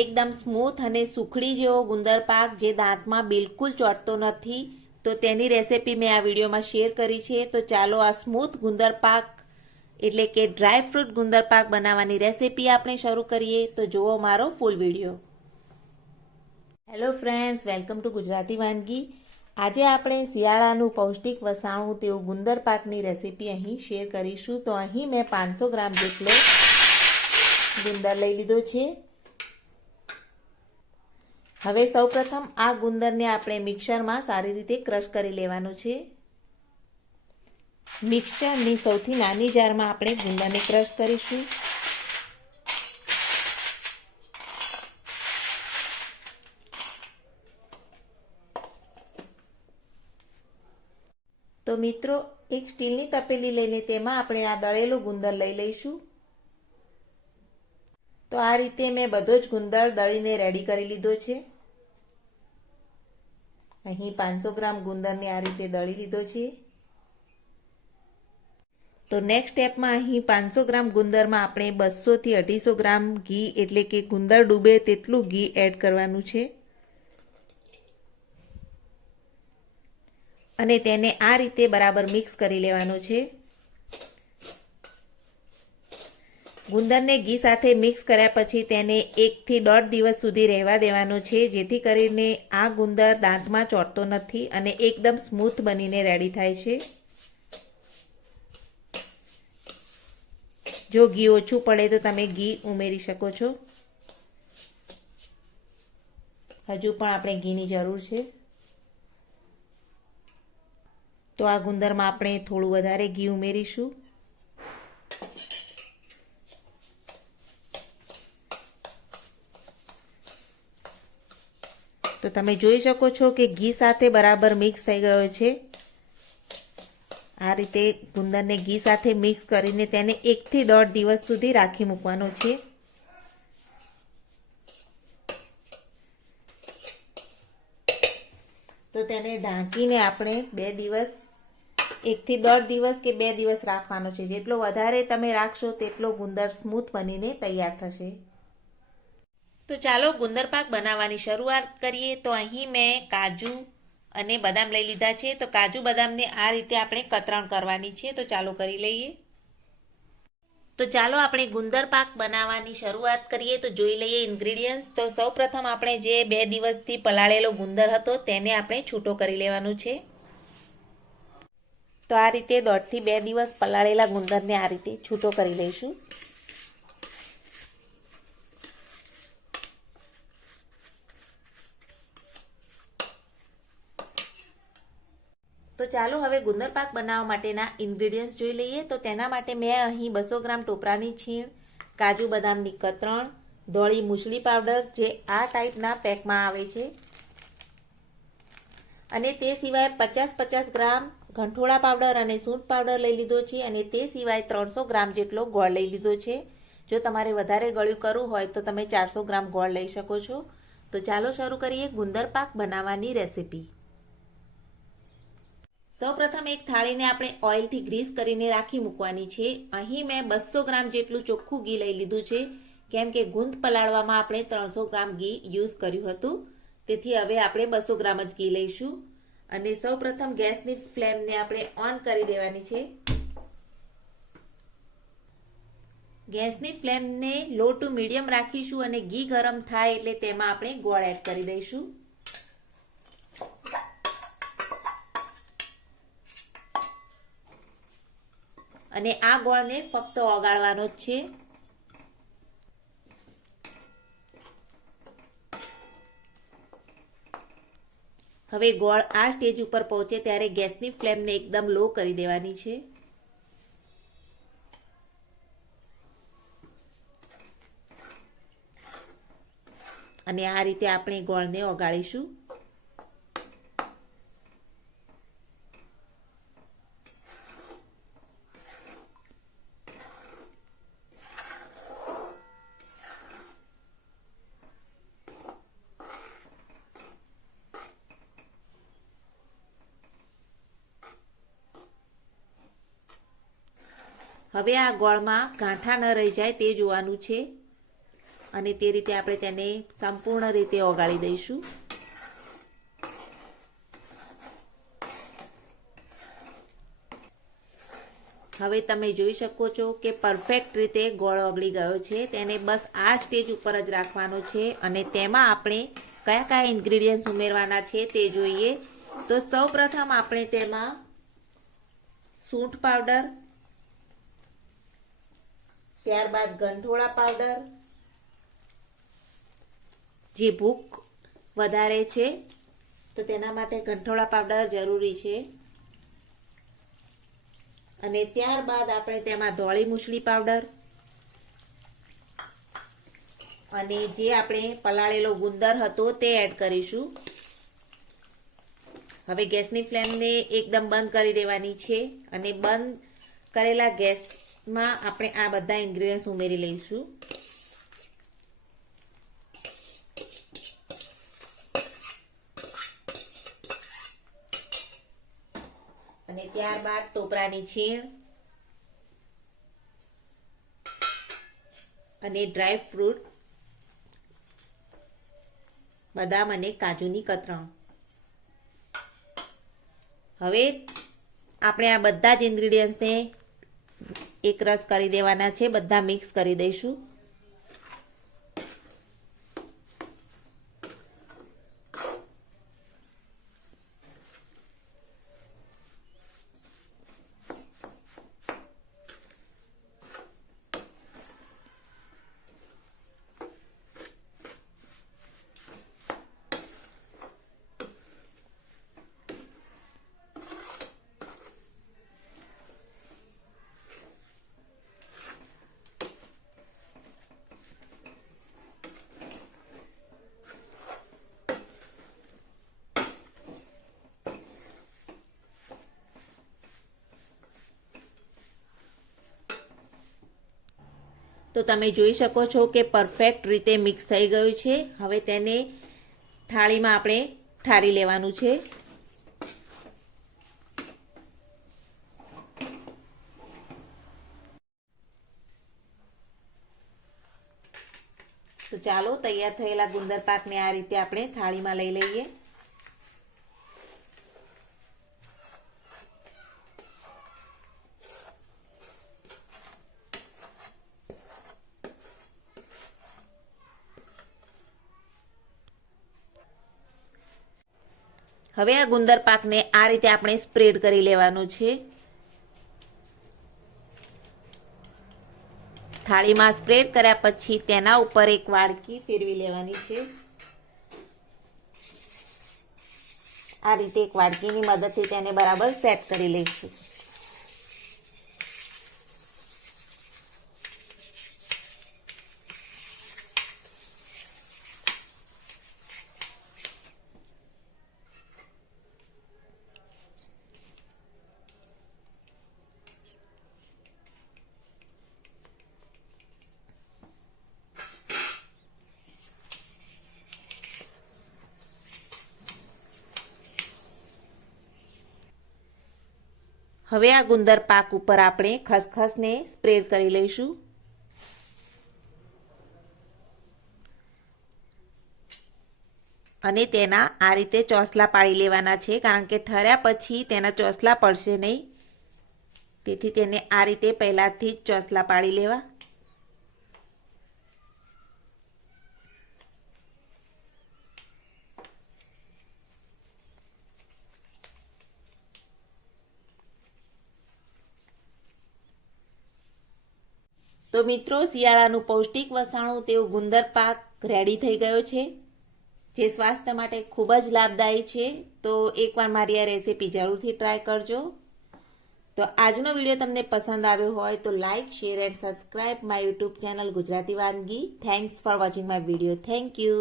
એકદમ સ્મૂથ અને સુખડી જેવો ગુંદર પાક જે દાંતમાં બિલકુલ ચોંટતો નથી. તો તેની રેસિપી મેં આ વિડીયોમાં શેર કરી છે. તો ચાલો આ સ્મૂથ ગુંદર પાક, એટલે કે ડ્રાય ફ્રૂટ ગુંદર પાક બનાવવાની રેસિપી આપણે શરૂ કરીએ. તો જુઓ મારો full video. Hello friends welcome to Gujarati Vangi. આજે આપણે શિયાળાનું પૌષ્ટિક વસાણું તેવું ગુંદર પાકની રેસિપી અહીં શેર કરીશું. તો અહીં મેં પાંચસો ગ્રામ જેટલો ગુંદર લઈ લીધો છે. હવે સૌપ્રથમ આ ગુંદરને આપણે મિક્સરમાં સારી રીતે ક્રશ કરી લેવાનું છે. મિક્સરની સૌથી નાની જારમાં આપણે ગુંદરને ક્રશ કરીશું. તો મિત્રો, એક સ્ટીલની તપેલી લઈને તેમાં આપણે આ દળેલું ગુંદર લઈ લઈશું. તો આ રીતે મેં બધો જ ગુંદર દળીને રેડી કરી લીધો છે. અહીં પાંચસો ગ્રામ ગુંદરને આ રીતે દળી લીધો છે. તો નેક્સ્ટ સ્ટેપમાં અહીં પાંચસો ગ્રામ ગુંદરમાં આપણે બસોથી અઢીસો ગ્રામ ઘી એટલે કે ગુંદર ડૂબે તેટલું ઘી એડ કરવાનું છે. અને તેને આ રીતે બરાબર મિક્સ કરી લેવાનું છે. ગુંદરને ઘી સાથે મિક્સ કર્યા પછી તેને એકથી દોઢ દિવસ સુધી રહેવા દેવાનો છે, જેથી કરીને આ ગુંદર દાંતમાં ચોંટતો નથી અને એકદમ સ્મૂથ બનીને રેડી થાય છે. જો ઘી ઓછું પડે તો તમે ઘી ઉમેરી શકો છો. હજુ પણ આપણે ઘીની જરૂર છે. તો આ ગુંદરમાં આપણે થોડું વધારે ઘી ઉમેરીશું. તો તમે જોઈ શકો છો કે ઘી સાથે બરાબર મિક્સ થઈ ગયો છે. આ રીતે ગુંદરને ઘી સાથે મિક્સ કરીને તેને એકથી દોઢ દિવસ સુધી રાખી મૂકવાનો છે. તો તેને ઢાંકીને આપણે બે દિવસ, એકથી દોઢ દિવસ કે બે દિવસ રાખવાનો છે. જેટલો વધારે તમે રાખશો, તેટલો ગુંદર સ્મૂથ બનીને તૈયાર થશે. તો ચાલો ગુંદર પાક બનાવવાની શરૂઆત કરીએ. તો અહીં મેં કાજુ અને બદામ લઈ લીધા છે. તો કાજુ બદામને આ રીતે આપણે કતરણ કરવાની છે. તો ચાલો કરી લઈએ. તો ચાલો આપણે ગુંદર પાક બનાવવાની શરૂઆત કરીએ. તો જોઈ લઈએ ઇન્ગ્રીડિયન્ટ્સ તો સૌપ્રથમ આપણે જે બે દિવસથી પલાળેલો ગુંદર હતો તેને આપણે છૂટો કરી લેવાનું છે. તો આ રીતે દોઢથી બે દિવસ પલાળેલા ગુંદરને આ રીતે છૂટો કરી લઈશું. તો ચાલો હવે ગુંદર પાક બનાવવા માટેના ઇન્ગ્રેડિયન્ટ્સ જોઈ લઈએ. તો તેના માટે મેં અહીં બસો ગ્રામ ટોપરાની છીણ, કાજુ બદામની કતરણ, ધોળી મૂસળી પાવડર જે આ ટાઈપના પેકમાં આવે છે. અને તે સિવાય પચાસ પચાસ ગ્રામ ગંઠોળા પાવડર અને સૂંઠ પાવડર લઈ લીધો છે અને તે સિવાય ત્રણસો ગ્રામ જેટલો ગોળ લઈ લીધો છે. જો તમારે વધારે ગળ્યું કરવું હોય તો તમે ચારસો ગ્રામ ગોળ લઈ શકો છો. તો ચાલો શરૂ કરીએ ગુંદર પાક બનાવવાની રેસીપી. સૌપ્રથમ એક થાળીને આપણે ઓઇલથી ગ્રીસ કરીને રાખી મૂકવાની છે. અહીં મેં બસો ગ્રામ જેટલું ચોખ્ખું ઘી લઈ લીધું છે. કેમ કે ગુંદ પલાળવામાં આપણે ત્રણસો ગ્રામ ઘી યુઝ કર્યું હતું. તેથી હવે આપણે બસો ગ્રામ જ ઘી લઈશું. અને સૌપ્રથમ ગેસની ફ્લેમને આપણે ઓન કરી દેવાની છે. ગેસની ફ્લેમને લો ટુ મીડિયમ રાખીશું અને ઘી ગરમ થાય એટલે તેમાં આપણે ગોળ એડ કરી દઈશું. અને આ ગોળને ફક્ત ઓગાળવાનો જ છે. હવે ગોળ આ સ્ટેજ ઉપર પહોંચે ત્યારે ગેસની ફ્લેમને એકદમ લો કરી દેવાની છે. અને આ રીતે આપણે ગોળને ઓગાળીશું. હવે આ ગોળમાં ગાંઠા ન રહી જાય તે જોવાનું છે. અને તે રીતે આપણે તેને સંપૂર્ણ રીતે ઓગાળી દઈશું. હવે તમે જોઈ શકો છો કે પરફેક્ટ રીતે ગોળ ઓગળી ગયો છે. તેને બસ આ સ્ટેજ ઉપર જ રાખવાનો છે અને તેમાં આપણે કયા કયા ઇન્ગ્રીડિયન્ટ્સ ઉમેરવાના છે તે જોઈએ. તો સૌપ્રથમ આપણે તેમાં સૂંઠ પાવડર ત્યારબાદ ગંઠોળા પાવડર, જે ભૂખ વધારે છે, તો તેના માટે ગંઠોળા પાવડર જરૂરી છે. અને ત્યારબાદ આપણે તેમાં ધોળી મુસળી પાવડર અને જે આપણે પલાળેલો ગુંદર હતો તે એડ કરીશું. હવે ગેસની ફ્લેમને એકદમ બંધ કરી દેવાની છે અને બંધ કરેલા ગેસમાં આપણે આ બધા ઇન્ગ્રીડિયન્ટ્સ ઉમેરી લઈશું. અને ત્યારબાદ ટોપરાની છીણ. અને ડ્રાય ફ્રૂટ બદામ અને કાજુની કતરણ. હવે આપણે આ બધા જ ઇન્ગ્રીડિયન્ટ્સને એક રસ કરી દેવાના છે બધા મિક્સ કરી દઈશું. તો તમે જોઈ શકો છો કે પરફેક્ટ રીતે મિક્સ થઈ ગયું છે. હવે તેને થાળીમાં આપણે ઠારી લેવાનું છે. તો ચાલો, તૈયાર થયેલા ગુંદર પાકને આ રીતે આપણે થાળીમાં લઈ લઈએ. હવે આ ગુંદર પાકને આ રીતે આપણે સ્પ્રેડ કરી લેવાનું છે. થાળીમાં સ્પ્રેડ કર્યા પછી તેના ઉપર એક વાડકી ફેરવી લેવાની છે. આ રીતે એક વાડકીની મદદથી તેને બરાબર સેટ કરી લઈશું. હવે આ ગુંદર પાક ઉપર આપણે ખસખસને સ્પ્રેડ કરી લઈશું. અને તેના આ રીતે ચોસલા પાડી લેવાના છે, કારણ કે ઠર્યા પછી તેના ચોસલા પડશે નહીં. તેથી તેને આ રીતે પહેલાંથી જ ચોસલા પાડી લેવા. તો મિત્રો, શિયાળાનું પૌષ્ટિક વસાણું તેવું ગુંદર પાક રેડી થઈ ગયો છે, જે સ્વાસ્થ્ય માટે ખૂબ જ લાભદાયી છે. તો એકવાર મારી આ રેસીપી જરૂરથી ટ્રાય કરજો. તો આજનો વીડિયો તમને પસંદ આવ્યો હોય તો like share and subscribe my YouTube channel Gujarati Vangi. Thanks for watching my video thank you